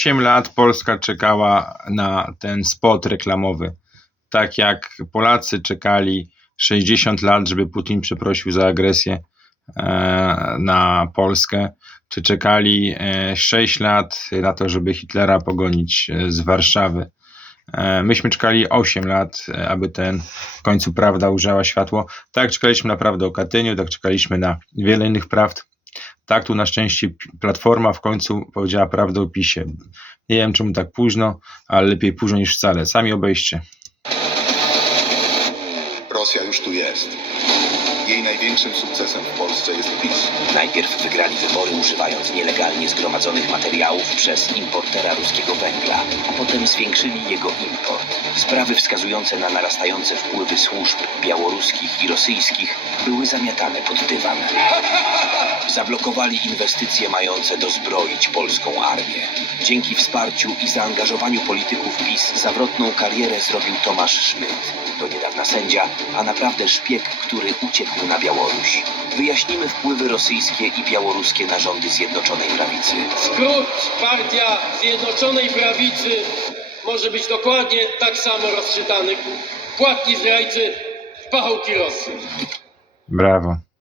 8 lat Polska czekała na ten spot reklamowy. Tak jak Polacy czekali 60 lat, żeby Putin przeprosił za agresję e, na Polskę, czy czekali e, 6 lat na to, żeby Hitlera pogonić e, z Warszawy. E, Myśmy czekali 8 lat, e, aby ten w końcu prawda ujrzała światło. Tak czekaliśmy na prawdę o Katyniu, tak czekaliśmy na wiele innych prawd. Tak tu na szczęście Platforma w końcu powiedziała prawdę o PiSie. Nie wiem czemu tak późno, ale lepiej późno niż wcale. Sami obejście. Rosja już tu jest. Jej największym sukcesem w Polsce jest PiS. Najpierw wygrali wybory używając nielegalnie zgromadzonych materiałów przez importera ruskiego węgla, a potem zwiększyli jego import. Sprawy wskazujące na narastające wpływy służb białoruskich i rosyjskich były zamiatane pod dywan. Zablokowali inwestycje mające dozbroić polską armię. Dzięki wsparciu i zaangażowaniu polityków PiS zawrotną karierę zrobił Tomasz Szmyt. Do niedawna sędzia, a naprawdę szpieg, który uciekł na Białoruś. Wyjaśnimy wpływy rosyjskie i białoruskie na rządy Zjednoczonej Prawicy. Skrót partia Zjednoczonej Prawicy może być dokładnie tak samo rozczytany. Płatni zdrajcy w pachołki Rosji. Brawo.